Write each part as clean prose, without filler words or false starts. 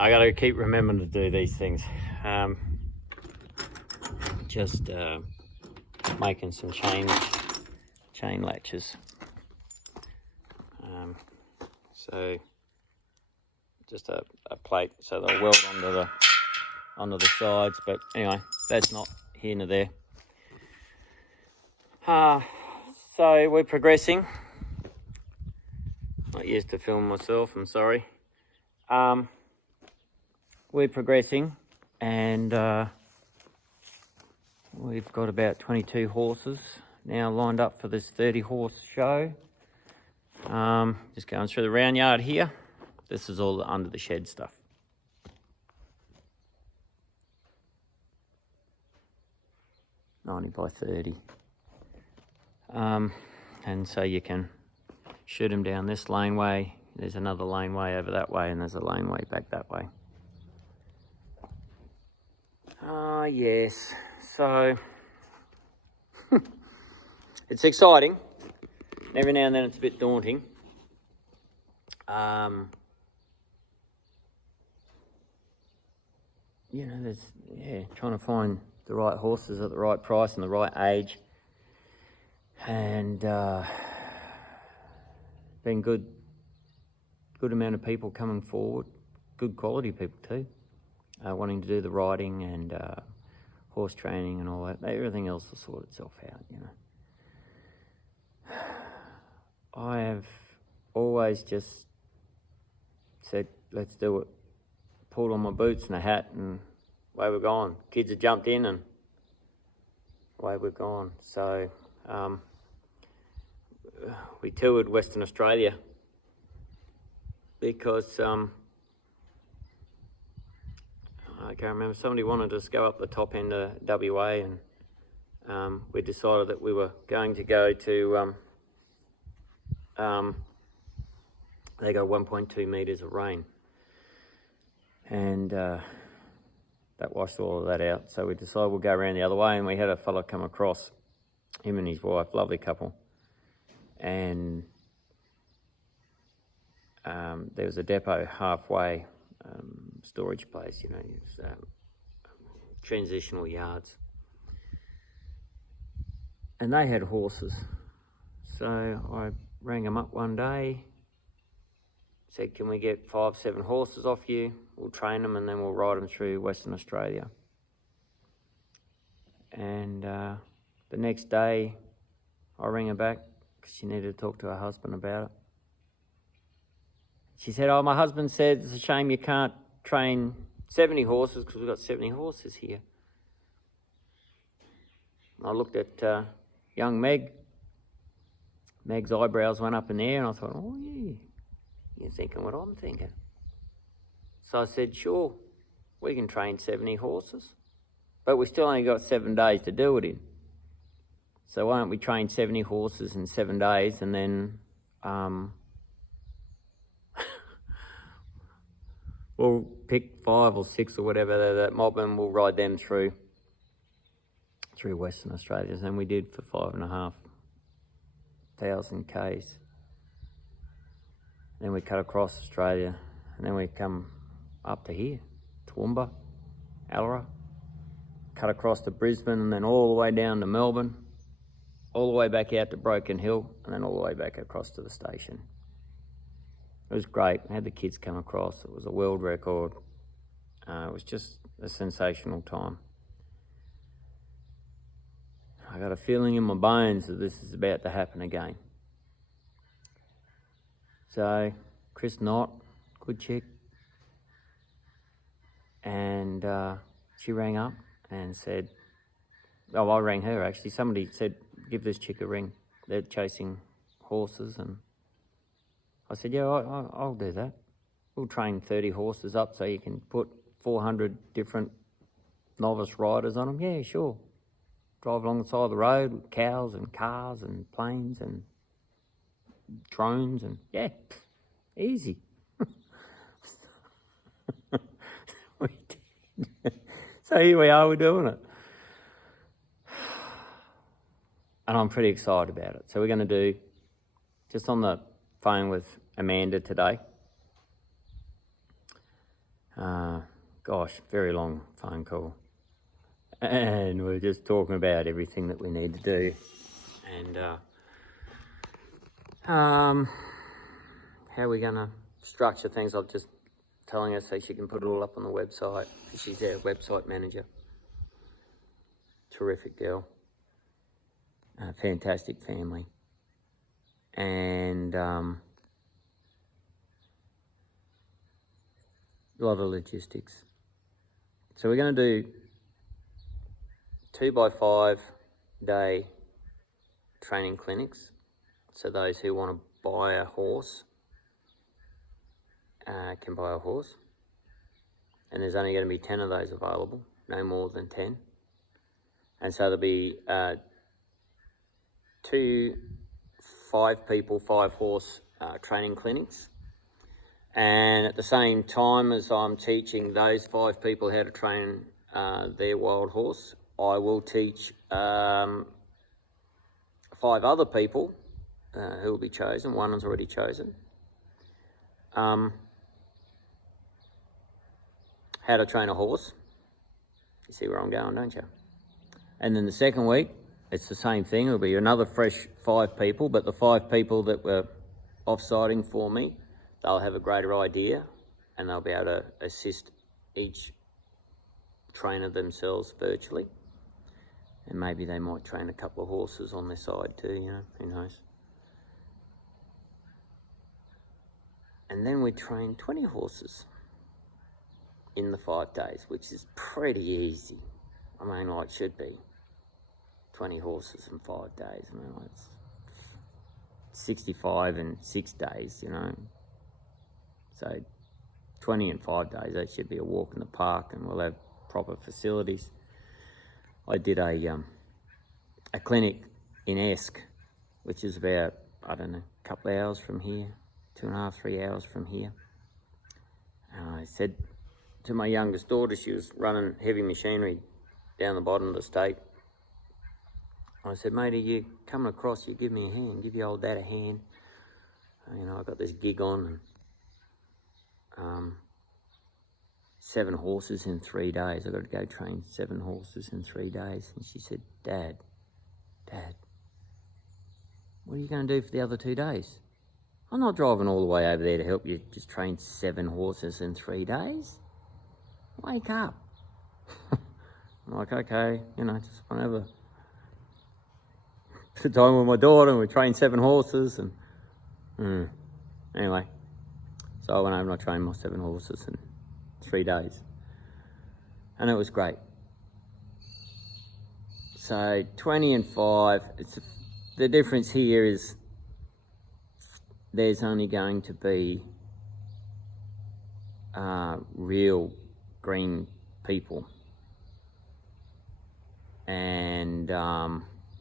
I gotta keep remembering to do these things. Just making some chain latches. So just a plate, so they'll weld onto the sides. But anyway, that's not here nor there. So we're progressing. Not used to film myself, I'm sorry. We're progressing, and we've got about 22 horses now lined up for this 30 horse show. Just going through the round yard here. This is all the under the shed stuff. by 30. And so you can shoot them down this laneway. There's another laneway over that way, and there's a laneway back that way. Yes, so it's exciting. Every now and then it's a bit daunting. You know, trying to find the right horses at the right price and the right age. And been good amount of people coming forward, good quality people too, wanting to do the riding and horse training and all that. Everything else will sort itself out, you know. I have always just said, let's do it. Pulled on my boots and a hat, and away we're gone. Kids have jumped in, and away we're gone. So we toured Western Australia because I can't remember, somebody wanted us to go up the top end of WA, and we decided that we were going to go to they got 1.2 metres of rain, and that washed all of that out. So we decided we'll go around the other way, and we had a fella come across, him and his wife, lovely couple, and there was a depot halfway, storage place, you know, transitional yards, and they had horses. So I rang them up one day, said, can we get 5-7 horses off you? We'll train them and then we'll ride them through Western Australia. And the next day I rang her back because she needed to talk to her husband about it. She said, oh, my husband said it's a shame you can't train 70 horses because we've got 70 horses here. I looked at young Meg. Meg's eyebrows went up in the air, and I thought, oh yeah, you're thinking what I'm thinking. So I said, sure, we can train 70 horses, but we still only got 7 days to do it in. So why don't we train 70 horses in 7 days, and then we'll pick 5 or 6 or whatever that mob, and we'll ride them through Western Australia. And we did for 5,500 k's. Then we cut across Australia, and then we come up to here, Toowoomba, Allora, cut across to Brisbane, and then all the way down to Melbourne, all the way back out to Broken Hill, and then all the way back across to the station. It was great. I had the kids come across. It was a world record. It was just a sensational time. I got a feeling in my bones that this is about to happen again. So, Chris Knott, good chick, and she rang up and said, oh, I rang her actually. Somebody said, give this chick a ring. They're chasing horses, and I said, yeah, I'll do that. We'll train 30 horses up so you can put 400 different novice riders on them. Yeah, sure. Drive along the side of the road with cows and cars and planes and drones, and yeah, easy. We did. So here we are, we're doing it. And I'm pretty excited about it. So we're going to do, just on the phone with Amanda today, Gosh, very long phone call. And we're just talking about everything that we need to do. And how are we going to structure things? I'm just telling her so she can put it all up on the website. She's our website manager. Terrific girl. Fantastic family. And a lot of logistics. So we're going to do 2x5 day training clinics. So those who want to buy a horse can buy a horse. And there's only going to be 10 of those available, no more than 10. And so there'll be 2 5-people, 5-horse training clinics. And at the same time as I'm teaching those 5 people how to train their wild horse, I will teach 5 other people who will be chosen. One is already chosen. How to train a horse. You see where I'm going, don't you? And then the second week, it's the same thing. It'll be another fresh 5 people, but the 5 people that were off-siting for me, they'll have a greater idea and they'll be able to assist each trainer themselves virtually. And maybe they might train a couple of horses on their side too, you know, who knows. And then we train 20 horses in the 5 days, which is pretty easy. I mean, like, it should be 20 horses in 5 days. I mean, like, it's 65 in 6 days, you know. So 20 in 5 days, that should be a walk in the park, and we'll have proper facilities. I did a clinic in Esk, which is about, I don't know, a couple of hours from here, 2.5, 3 hours from here. I said to my youngest daughter, she was running heavy machinery down the bottom of the state. I said, mate, are you coming across? You give me a hand, give your old dad a hand. You know, I got this gig on, and 7 horses in 3 days. I got to go train 7 horses in 3 days. And she said, Dad, what are you going to do for the other 2 days? I'm not driving all the way over there to help you just train 7 horses in 3 days. Wake up. I'm like, okay, you know, just whenever. The time with my daughter, and we trained 7 horses, and anyway, so I went over and I trained my 7 horses in 3 days, and it was great. So 20 and 5, the difference here is there's only going to be real green people, and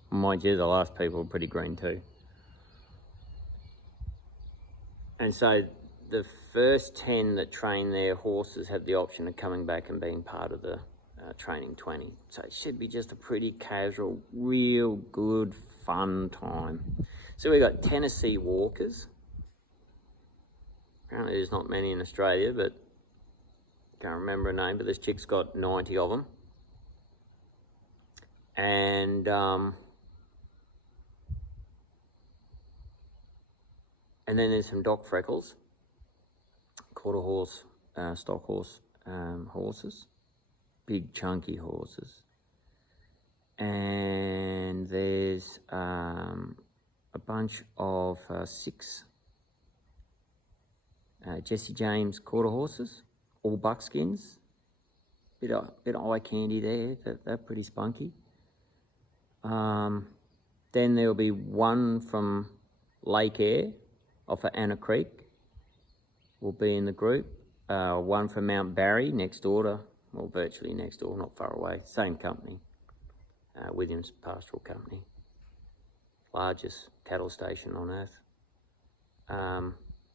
mind you, the last people were pretty green too. And so the first 10 that train their horses have the option of coming back and being part of the training 20. So it should be just a pretty casual, real good, fun time. So we've got Tennessee walkers. Apparently there's not many in Australia, but can't remember her name, but this chick's got 90 of them. And then there's some Doc Freckles, quarter horse, stock horse horses, big chunky horses. And there's a bunch of 6 Jesse James quarter horses, all buckskins. Bit of eye candy there, they're pretty spunky. Then there'll be 1 from Lake Air, off at Anna Creek, will be in the group. 1 from Mount Barry, next door, well, virtually next door, not far away, same company, Williams Pastoral Company, largest cattle station on earth.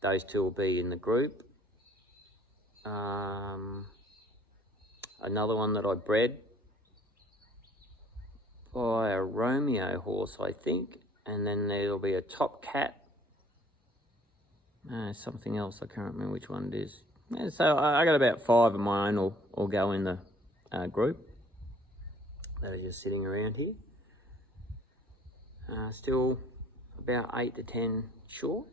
Those 2 will be in the group. Another one that I bred by a Romeo horse, I think, and then there'll be a Top Cat. Something else, I can't remember which one it is. Yeah, so I got about 5 of my own all go in the group that are just sitting around here. Still about 8 to 10 short.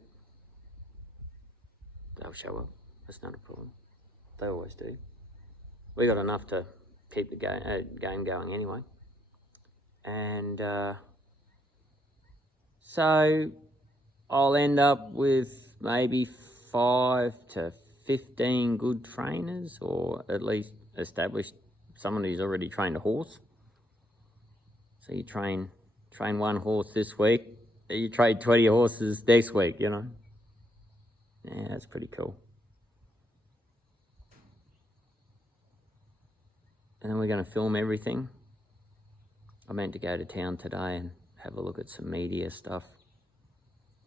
They'll show up. That's not a problem. They always do. We got enough to keep the game going anyway. And so I'll end up with maybe 5 to 15 good trainers, or at least established someone who's already trained a horse. So you train one horse this week, you train 20 horses next week, you know. Yeah, that's pretty cool. And then we're going to film everything. I meant to go to town today and have a look at some media stuff,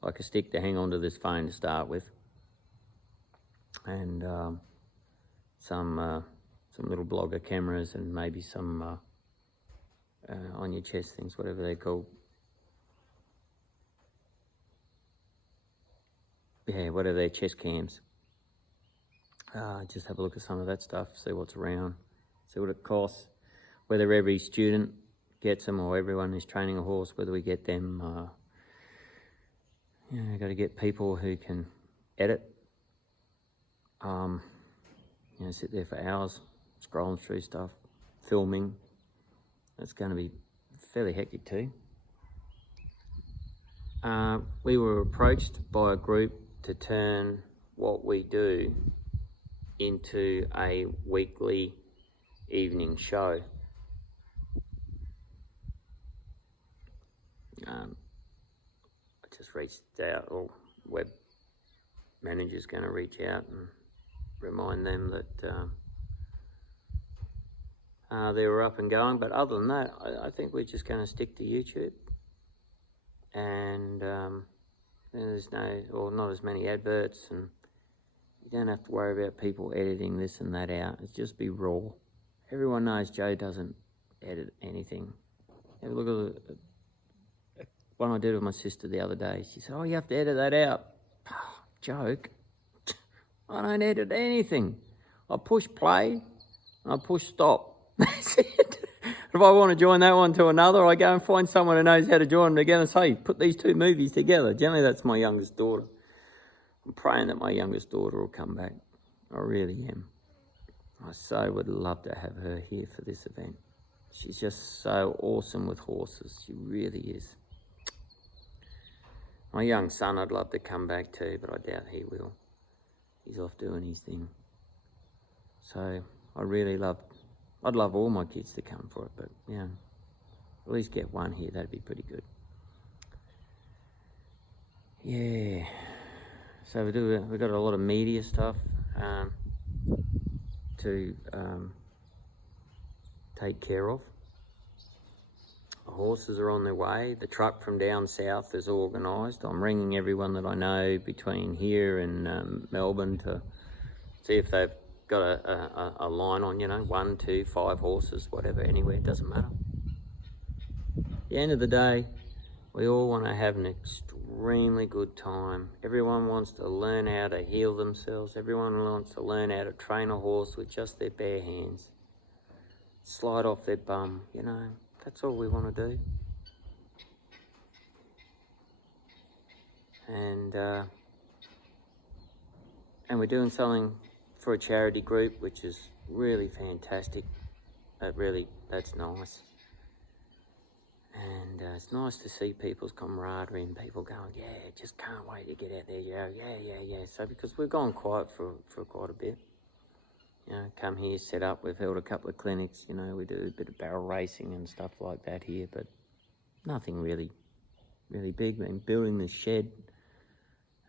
like a stick to hang onto this phone to start with, and some little blogger cameras, and maybe some on your chest things, whatever they're called. Yeah, whatever they're, chest cams. Just have a look at some of that stuff, see what's around, see what it costs, whether every student gets them or everyone who's training a horse, whether we get them. Got to get people who can edit. Sit there for hours, scrolling through stuff, filming. That's going to be fairly hectic too. We were approached by a group to turn what we do into a weekly evening show. I just reached out, or web manager's going to reach out and remind them that they were up and going. But other than that, I think we're just going to stick to YouTube. And there's not as many adverts, and you don't have to worry about people editing this and that out. It's just be raw. Everyone knows Joe doesn't edit anything. Have a look at the one I did with my sister the other day. She said, "Oh, you have to edit that out." Joke. I don't edit anything. I push play and I push stop. That's it. If I want to join that one to another, I go and find someone who knows how to join them together and say, put these two movies together. Generally, that's my youngest daughter. I'm praying that my youngest daughter will come back. I really am. I so would love to have her here for this event. She's just so awesome with horses. She really is. My young son, I'd love to come back too, but I doubt he will. He's off doing his thing. So I'd love all my kids to come for it, but yeah, at least get one here, that'd be pretty good. Yeah, so we've got a lot of media stuff to take care of. The horses are on their way. The truck from down south is organised. I'm ringing everyone that I know between here and Melbourne to see if they've got a line on, 1, 2, 5 horses, whatever, anywhere, it doesn't matter. At the end of the day, we all want to have an extremely good time. Everyone wants to learn how to heal themselves. Everyone wants to learn how to train a horse with just their bare hands. Slide off their bum, that's all we want to do. And we're doing something for a charity group, which is really fantastic. That's nice. And it's nice to see people's camaraderie and people going, yeah, just can't wait to get out there, yeah. So because we've gone quiet for quite a bit. Come here, set up, we've held a couple of clinics, we do a bit of barrel racing and stuff like that here, but nothing really big. We're building this shed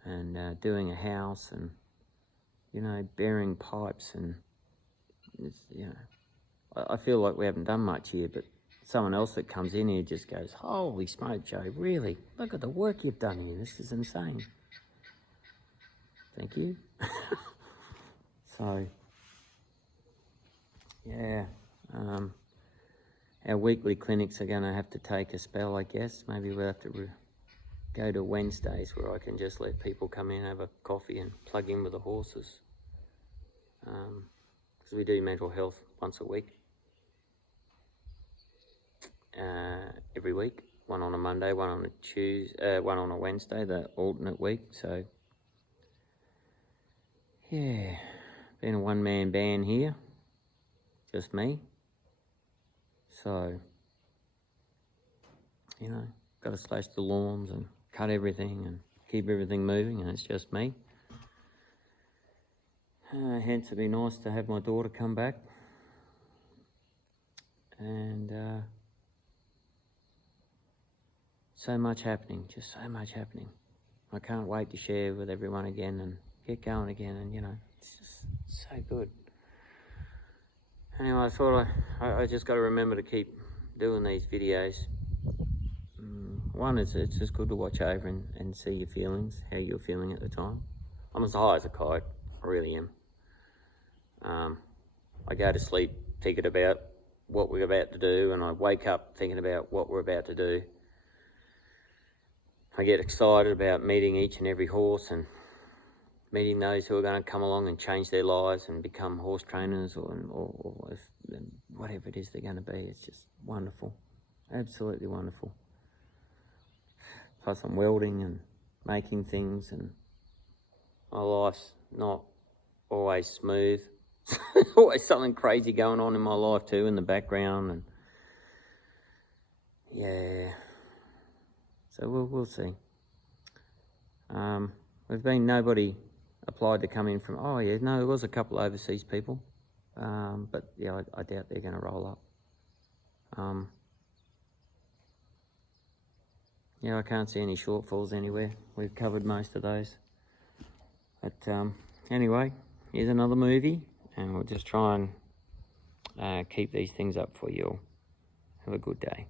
and doing a house and, bearing pipes, and it's, I feel like we haven't done much here, but someone else that comes in here just goes, holy smoke, Joe, really? Look at the work you've done here. This is insane. Thank you. So, yeah, our weekly clinics are going to have to take a spell, I guess. Maybe we'll have to go to Wednesdays where I can just let people come in, have a coffee and plug in with the horses. because we do mental health once a week, every week. One on a Monday, one on a Tuesday, one on a Wednesday, the alternate week. So, yeah, been a one-man band here, just me. So, you know, got to slash the lawns and cut everything and keep everything moving, and it's just me. Hence, it'd be nice to have my daughter come back. And so much happening, just so much happening. I can't wait to share with everyone again and get going again, and you know, it's just so good. Anyway, I thought I just got to remember to keep doing these videos. One, it's just good to watch over and see your feelings, how you're feeling at the time. I'm as high as a kite, I really am. I go to sleep thinking about what we're about to do, and I wake up thinking about what we're about to do. I get excited about meeting each and every horse and meeting those who are going to come along and change their lives and become horse trainers or whatever it is they're going to be. It's just wonderful, absolutely wonderful. Plus I'm welding and making things, and my life's not always smooth. There's always something crazy going on in my life too in the background, and yeah. So we'll see. Nobody applied to come in from, oh yeah, no, there was a couple overseas people. But yeah, I doubt they're going to roll up. Yeah, I can't see any shortfalls anywhere. We've covered most of those. But anyway, here's another movie, and we'll just try and keep these things up for you all. Have a good day.